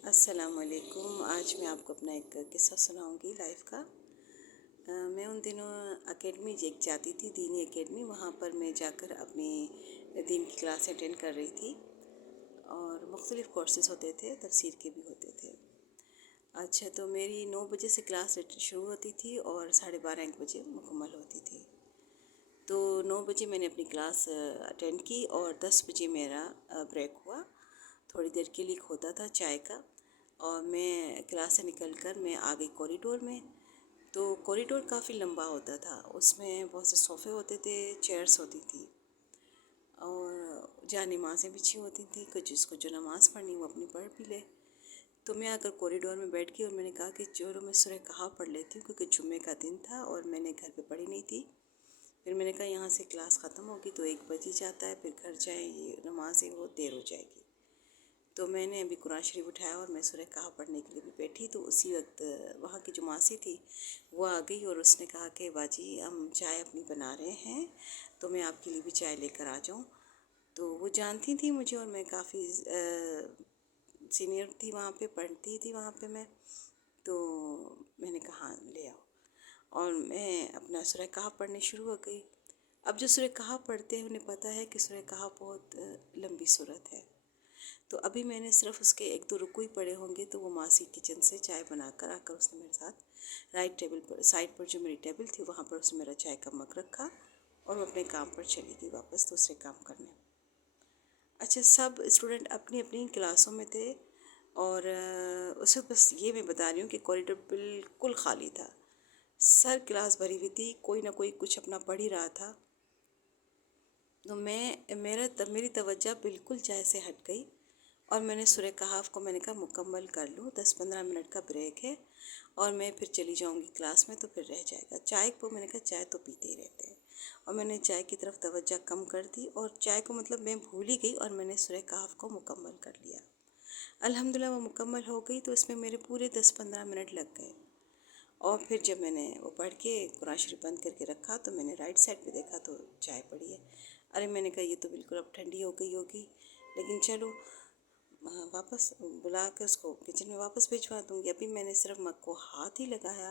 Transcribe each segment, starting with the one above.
अस्सलामुअलैकुम। आज मैं आपको अपना एक किस्सा सुनाऊंगी लाइफ का। मैं उन दिनों एकेडमी एक जाती थी, दीनी एकेडमी। वहाँ पर मैं जाकर अपनी दीन की क्लास अटेंड कर रही थी और मुख्तलिफ़ कोर्सेज़ होते थे, तफसीर के भी होते थे। अच्छा, तो मेरी 9 बजे से क्लास शुरू होती थी और 12:30-1 बजे मुकम्मल होती थी। तो 9 बजे मैंने अपनी क्लास अटेंड की और 10 बजे मेरा ब्रेक हुआ। थोड़ी देर के लिए होता था चाय का, और मैं क्लास से निकल कर मैं आ गई कॉरिडोर में। तो कॉरिडोर काफ़ी लंबा होता था, उसमें बहुत से सोफ़े होते थे, चेयर्स होती थी और जहाँ नमाज़ें बिछी होती थी कि जिसको जो नमाज़ पढ़नी वो अपनी पढ़ भी ले। तो मैं आकर कॉरिडोर में बैठ गई और मैंने कहा कि चलो मैं सूरह कहफ पढ़ लेती हूँ, क्योंकि जुम्मे का दिन था और मैंने घर पे पढ़ी नहीं थी। फिर मैंने कहा यहाँ से क्लास ख़त्म होगी तो 1 बज ही जाता है, फिर घर जाए, ये नमाज़ है वो देर हो जाएगी। तो मैंने अभी कुरान शरीफ उठाया और मैं सूरह कहफ पढ़ने के लिए भी बैठी। तो उसी वक्त वहाँ की जो मासी थी वो आ गई और उसने कहा कि बाजी हम चाय अपनी बना रहे हैं, तो मैं आपके लिए भी चाय लेकर आ जाऊँ। तो वो जानती थी मुझे और मैं काफ़ी सीनियर थी, वहाँ पे पढ़ती थी वहाँ पे मैं। तो मैंने कहा हाँ, ले आओ, और मैं अपना सूरह कहफ पढ़नी शुरू हो गई। अब जो सूरह कहफ पढ़ते हैं उन्हें पता है कि सूरह कहफ बहुत लंबी सूरत है। तो अभी मैंने सिर्फ उसके 1-2 रुकू ही पढ़े होंगे, तो वो मासी किचन से चाय बनाकर आकर उसने मेरे साथ राइट टेबल पर, साइड पर जो मेरी टेबल थी वहाँ पर उसने मेरा चाय का मग रखा और वो अपने काम पर चली गई वापस दूसरे काम करने। अच्छा, सब स्टूडेंट अपनी अपनी क्लासों में थे और उस वक्त बस ये मैं बता रही हूँ कि कॉरिडोर बिल्कुल खाली था, सर क्लास भरी हुई थी, कोई ना कोई कुछ अपना पढ़ ही रहा था। तो मेरी तवज्जो बिल्कुल चाय से हट गई और मैंने सूरह कहफ को मैंने कहा मुकम्मल कर लूँ, 10-15 मिनट का ब्रेक है और मैं फिर चली जाऊँगी क्लास में, तो फिर रह जाएगा। चाय को मैंने कहा चाय तो पीते ही रहते हैं, और मैंने चाय की तरफ तवज्जो कम कर दी और चाय को मतलब मैं भूल ही गई और मैंने सूरह कहफ को मुकम्मल कर लिया। अल्हम्दुलिल्लाह वो मुकम्मल हो गई, तो इसमें मेरे पूरे 10-15 मिनट लग गए। और फिर जब मैंने वो पढ़ के कुरान शरीफ बंद करके रखा तो मैंने राइट साइड पे देखा तो चाय पड़ी है। अरे मैंने कहा ये तो बिल्कुल अब ठंडी हो गई होगी, लेकिन चलो वापस बुला के उसको किचन में वापस भिजवा दूँगी। अभी मैंने सिर्फ मग को हाथ ही लगाया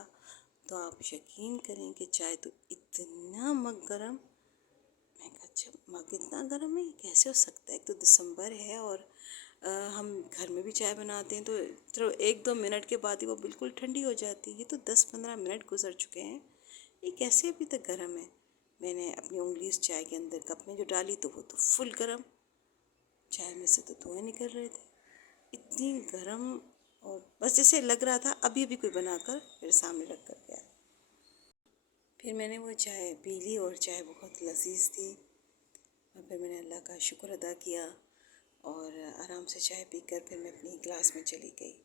तो आप यकीन करें कि चाय तो इतना मग गरम। मैं कहा अच्छा, मग इतना गर्म है, कैसे हो सकता है? एक तो दिसंबर है और हम घर में भी चाय बनाते हैं तो चलो 1-2 मिनट के बाद ही वो बिल्कुल ठंडी हो जाती है। ये तो 10-15 मिनट गुजर चुके हैं, ये कैसे अभी तक गर्म है? मैंने अपनी उंगली उस चाय के अंदर कप में जो डाली तो वो तो फुल गर्म, चाय में से तो धुएं निकल रहे थे, इतनी गर्म। और बस जैसे लग रहा था अभी अभी कोई बनाकर मेरे सामने रख कर गया। फिर मैंने वो चाय पी ली और चाय बहुत लजीज थी और फिर मैंने अल्लाह का शुक्र अदा किया और आराम से चाय पीकर फिर मैं अपनी क्लास में चली गई।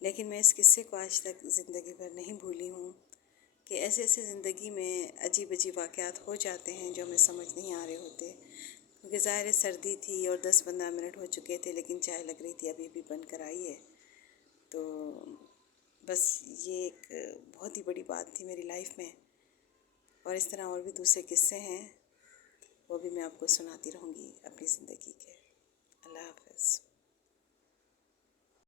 लेकिन मैं इस किस्से को आज तक ज़िंदगी भर नहीं भूली हूँ कि ऐसे ऐसे ज़िंदगी में अजीब अजीब वाक़यात हो जाते हैं जो हमें समझ नहीं आ रहे होते। क्योंकि ज़ाहिर है सर्दी थी और 10-15 मिनट हो चुके थे, लेकिन चाय लग रही थी अभी भी बन कर आई है। तो बस ये एक बहुत ही बड़ी बात थी मेरी लाइफ में, और इस तरह और भी दूसरे किस्से हैं, वो भी मैं आपको सुनाती रहूँगी अपनी ज़िंदगी के। अल्लाह हाफ़िज़।